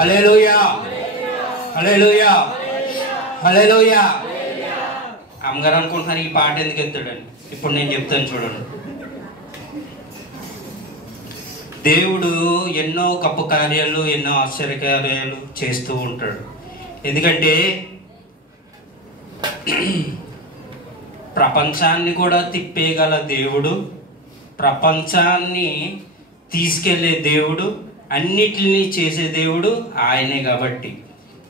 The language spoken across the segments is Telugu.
హల్లెలూయా, హల్లెలూయా, హల్లెలూయా. అమ్మగారు అనుకుంటున్నారు ఈ పాట ఎందుకు ఎత్తాడని. ఇప్పుడు నేను చెప్తాను చూడండి. దేవుడు ఎన్నో గొప్ప కార్యాలు, ఎన్నో ఆశ్చర్యకార్యాలు చేస్తూ ఉంటాడు. ఎందుకంటే ప్రపంచాన్ని కూడా తిప్పేయగల దేవుడు, ప్రపంచాన్ని తీసుకెళ్లే దేవుడు, అన్నిటిని చేసే దేవుడు ఆయనే కాబట్టి.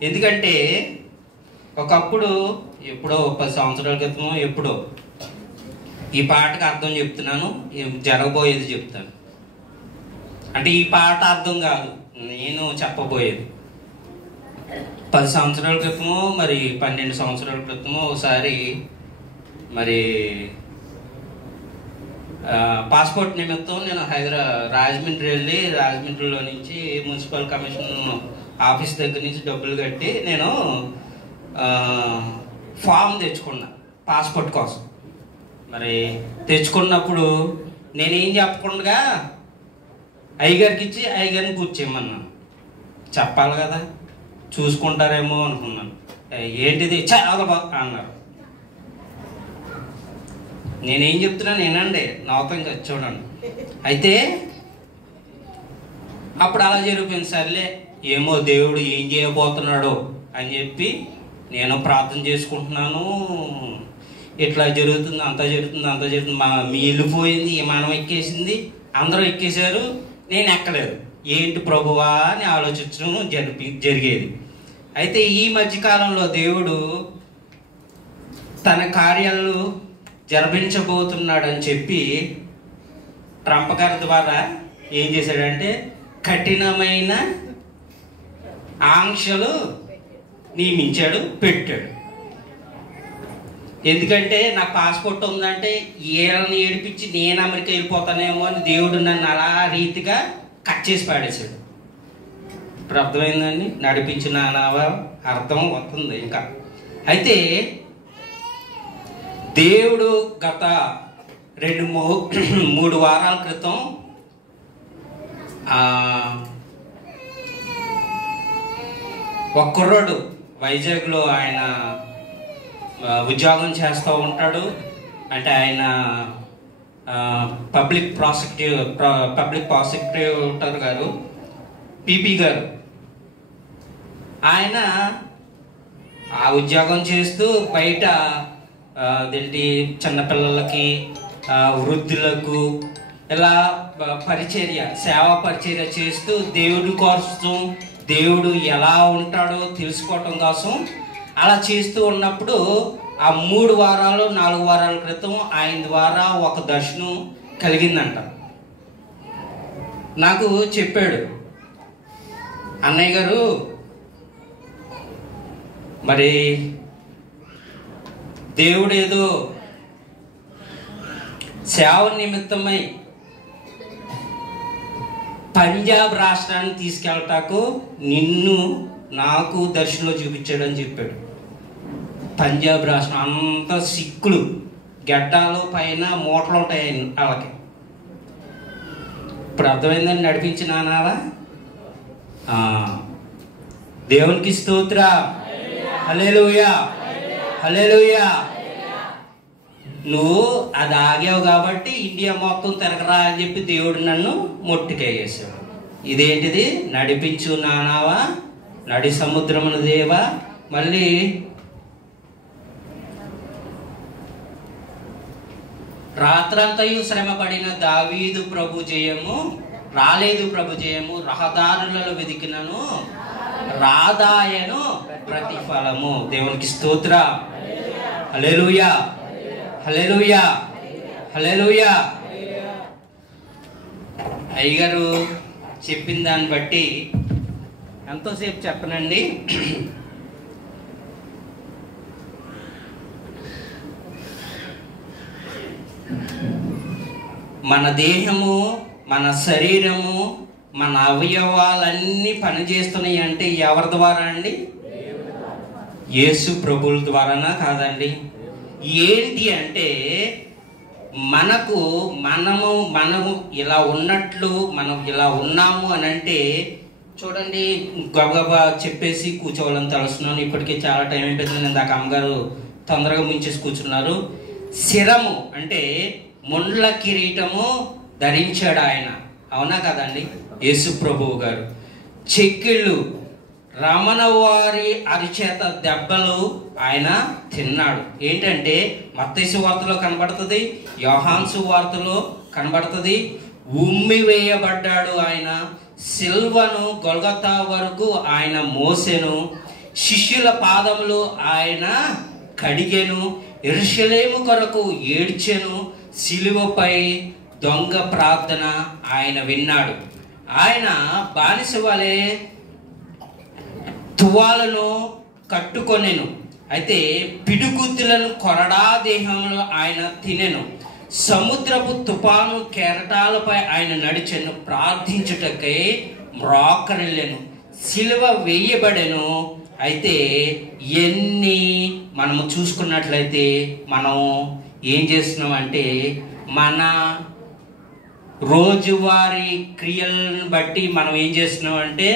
ఎందుకంటే ఒకప్పుడు ఎప్పుడో 10 సంవత్సరాల క్రితమో ఎప్పుడో ఈ పాటకు అర్థం చెప్తున్నాను, జరగబోయేది చెప్తాను. అంటే ఈ పాట అర్థం కాదు, నేను చెప్పబోయేది. 10 సంవత్సరాల క్రితమో మరి 12 సంవత్సరాల క్రితమో ఒకసారి మరి పాస్పోర్ట్ నిమిత్తం నేను రాజమండ్రి వెళ్ళి, రాజమండ్రిలో నుంచి మున్సిపల్ కమిషన్ ఆఫీస్ దగ్గర నుంచి డబ్బులు కట్టి నేను ఫామ్ తెచ్చుకున్నా పాస్పోర్ట్ కోసం. మరి తెచ్చుకున్నప్పుడు నేనేం చెప్పకుండా అయ్యగారికి ఇచ్చి అయ్యగారిని కూర్చేయమన్నాను. చెప్పాలి కదా, చూసుకుంటారేమో అనుకున్నాను. ఏంటిది చాలా బాగా అన్నారు. నేనేం చెప్తున్నాను ఏనండి, నవ్వుతాం ఇంకా చూడండి. అయితే అప్పుడు అలా జరిగిపోయింది. సర్లే ఏమో దేవుడు ఏం చేయబోతున్నాడో అని చెప్పి నేను ప్రార్థన చేసుకుంటున్నాను. ఇట్లా జరుగుతుంది, అంతా జరుగుతుంది, అంతా జరుగుతుంది. మీ ఇల్లు పోయింది, విమానం ఎక్కేసింది, అందరూ ఎక్కేశారు, నేను ఎక్కలేదు. ఏంటి ప్రభువా అని ఆలోచించడం జరిగేది. అయితే ఈ మధ్యకాలంలో దేవుడు తన కార్యాలు జరిపించబోతున్నాడని చెప్పి ట్రంప్ గారి ద్వారా ఏం చేశాడంటే కఠినమైన ఆంక్షలు నియమించాడు, పెట్టాడు. ఎందుకంటే నాకు పాస్పోర్ట్ ఉందంటే వీళ్ళని ఏడిపించి నేను అమెరికా వెళ్ళిపోతానేమో అని దేవుడు నన్ను అలా రీతిగా కట్ చేసి పాడేశాడు. ఇప్పుడు అర్థమైందండి, నడిపించిన అర్థం వస్తుంది ఇంకా. అయితే దేవుడు గత 2-3 వారాల క్రితం ఒక కుర్రాడు వైజాగ్లో ఆయన ఉద్యోగం చేస్తూ ఉంటాడు. అంటే ఆయన పబ్లిక్ ప్రాసిక్యూటర్ గారు, పిపి గారు. ఆయన ఆ ఉద్యోగం చేస్తూ బయట అదేంటి చిన్నపిల్లలకి, వృద్ధులకు ఇలా పరిచర్య, సేవా పరిచర్య చేస్తూ దేవుడి కోసం, దేవుడు ఎలా ఉంటాడో తెలుసుకోవటం కోసం అలా చేస్తూ ఉన్నప్పుడు ఆ 3 వారాలు 4 వారాల క్రితం ఆయన ద్వారా ఒక దర్శనం కలిగిందంట. నాకు చెప్పాడు, అన్నయ్య గారు మరి దేవుడు ఏదో సేవ నిమిత్తమై పంజాబ్ రాష్ట్రాన్ని తీసుకెళ్ళటాకు నిన్ను నాకు దర్శనంలో చూపించాడని చెప్పాడు. పంజాబ్ రాష్ట్రం అంతా సిక్కులు, గడ్డాలు, పైన మూటలు ఉంటాయి వాళ్ళకి. ఇప్పుడు అర్థమైందని నడిపించినావా? దేవునికి స్తోత్ర, హల్లెలూయా, హల్లెలూయా. నువ్వు అది ఆగావు కాబట్టి ఇండియా మొత్తం తిరగరా అని చెప్పి దేవుడు నన్ను మొట్టికేసాడు. ఇదేంటిది? నడిపించు నానావా, నడి సముద్రమున దేవా. మళ్ళీ రాత్రంతయు శ్రమపడిన దావీదు ప్రభు జయము రాలేదు, ప్రభు జయము రహదారులలో వెతికినను రాదాయను ప్రతిఫలము. దేవునికి స్తోత్ర, హల్లెలూయా, హల్లెలూయా, హల్లెలూయా. అయ్యగారు చెప్పిన దాన్ని బట్టి ఎంతోసేపు చెప్పనండి. మన దేహము, మన శరీరము, మన అవయవాలన్నీ పనిచేస్తున్నాయి అంటే ఎవరి ద్వారా అండి? యేసు ప్రభువుల ద్వారానా కాదండి? ఏంటి అంటే మనము ఇలా ఉన్నట్లు, మనం ఇలా ఉన్నాము అని అంటే చూడండి గబగబా చెప్పేసి కూర్చోవాలని తలుస్తున్నాను. ఇప్పటికే చాలా టైం అయిపోయింది. నేను దాకా అమ్మగారు తొందరగా ముంచేసి కూర్చున్నారు. శిరము అంటే ముండ్ల కిరీటము ధరించాడు ఆయన, అవునా కదండి? యేసు ప్రభువు గారు చెక్కిళ్ళు, రమణ వారి అరిచేత దెబ్బలు ఆయన తిన్నాడు. ఏంటంటే మత్తయి సువార్తలో కనబడుతుంది, యోహాను సువార్తలో కనబడుతుంది. ఉమ్మి వేయబడ్డాడు ఆయన, సిల్వను గొల్గొతా వరకు ఆయన మోసెను, శిష్యుల పాదములు ఆయన కడిగెను, యెరూషలేము కొరకు ఏడ్చెను, సిలువపై దొంగ ప్రార్థన ఆయన విన్నాడు. ఆయన బానిస వలె తువాలను కట్టుకొనెను, అయితే పిడుగుద్దులను కొరడా దేహంలో ఆయన తినెను. సముద్రపు తుఫాను కెరటాలపై ఆయన నడిచెను, ప్రార్థించుటకై మ్రోకరిల్లెను, సిలువ వేయబడెను. అయితే ఎన్ని మనము చూసుకున్నట్లయితే మనం ఏం చేస్తున్నాం అంటే మన రోజువారీ క్రియలను బట్టి మనం ఏం చేస్తున్నాం అంటే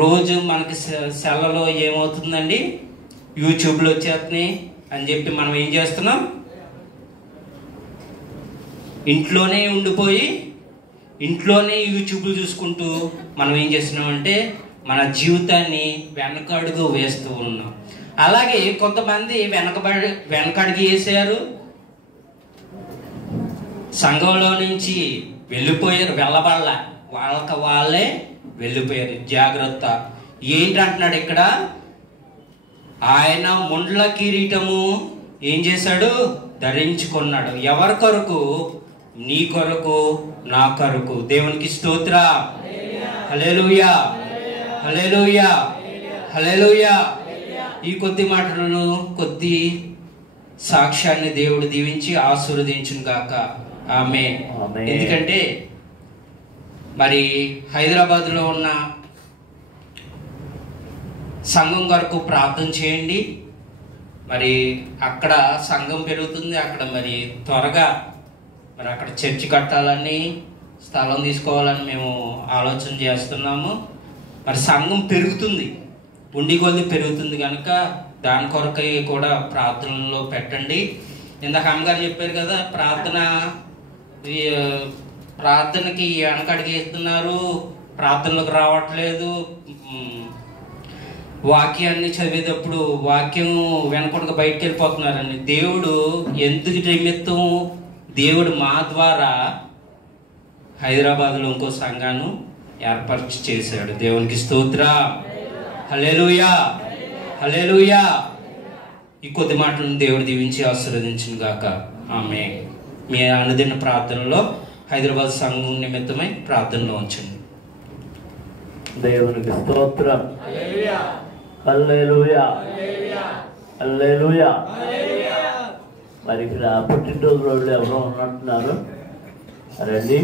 రోజు మనకి సెలలో ఏమవుతుందండి, యూట్యూబ్లో వచ్చేస్తున్నాయి అని చెప్పి మనం ఏం చేస్తున్నాం, ఇంట్లోనే ఉండిపోయి ఇంట్లోనే యూట్యూబ్లు చూసుకుంటూ మనం ఏం చేస్తున్నాం అంటే మన జీవితాన్ని వెనకడుగు వేస్తూ ఉన్నాం. అలాగే కొంతమంది వెనకడుగు వేసారు, సంఘంలో నుంచి వెళ్ళిపోయారు, వెళ్ళబడాల వాళ్ళకి వాళ్ళే వెళ్ళిపోయారు. జాగ్రత్త. ఏంటంటున్నాడు ఇక్కడ, ఆయన ముండ్ల కిరీటము ఏం చేశాడు, ధరించుకున్నాడు. ఎవరి కొరకు? నీ కొరకు, నా కొరకు. దేవునికి స్తోత్ర. హల్లెలూయా, హల్లెలూయా, హల్లెలూయా. ఈ కొద్ది మాటలను, కొద్ది సాక్ష్యాన్ని దేవుడు దీవించి ఆశీర్వదించును గాక. ఆమేన్. ఎందుకంటే మరి హైదరాబాద్లో ఉన్న సంఘం కొరకు ప్రార్థన చేయండి. మరి అక్కడ సంఘం పెరుగుతుంది, అక్కడ మరి త్వరగా మరి అక్కడ చర్చి కట్టాలని, స్థలం తీసుకోవాలని మేము ఆలోచన చేస్తున్నాము. మరి సంఘం పెరుగుతుంది, ఉండి కొద్ది పెరుగుతుంది కనుక దాని కొరకై కూడా ప్రార్థనలో పెట్టండి. ఇందాక అమ్మగారు చెప్పారు కదా, ప్రార్థనకి వెనకడికి ఇస్తున్నారు, ప్రార్థనలకు రావట్లేదు, వాక్యాన్ని చదివేటప్పుడు వాక్యం వెనకడుగా బయటకు వెళ్ళిపోతున్నారని. దేవుడు ఎందుకు నిమిత్తం దేవుడు మా ద్వారా హైదరాబాద్లో ఇంకో సంఘాన్ని ఏర్పరిచి చేశాడు. దేవునికి స్తోత్ర. హల్లెలూయా, హల్లెలూయా. ఈ కొద్ది మాటలను దేవుడు దీవించి ఆశీర్వదించును గాక. ఆమేన్. మీ అనుదిన ప్రార్థనలో హైదరాబాద్ సంఘం నిమిత్తమై ప్రార్థనలో ఉంచండి. దేవునికి స్తోత్రం. హల్లెలూయా, హల్లెలూయా. మరి ఇక్కడ పుట్టినరోజు రోజులు ఎవరో ఉన్నట్టున్నారు, రండి.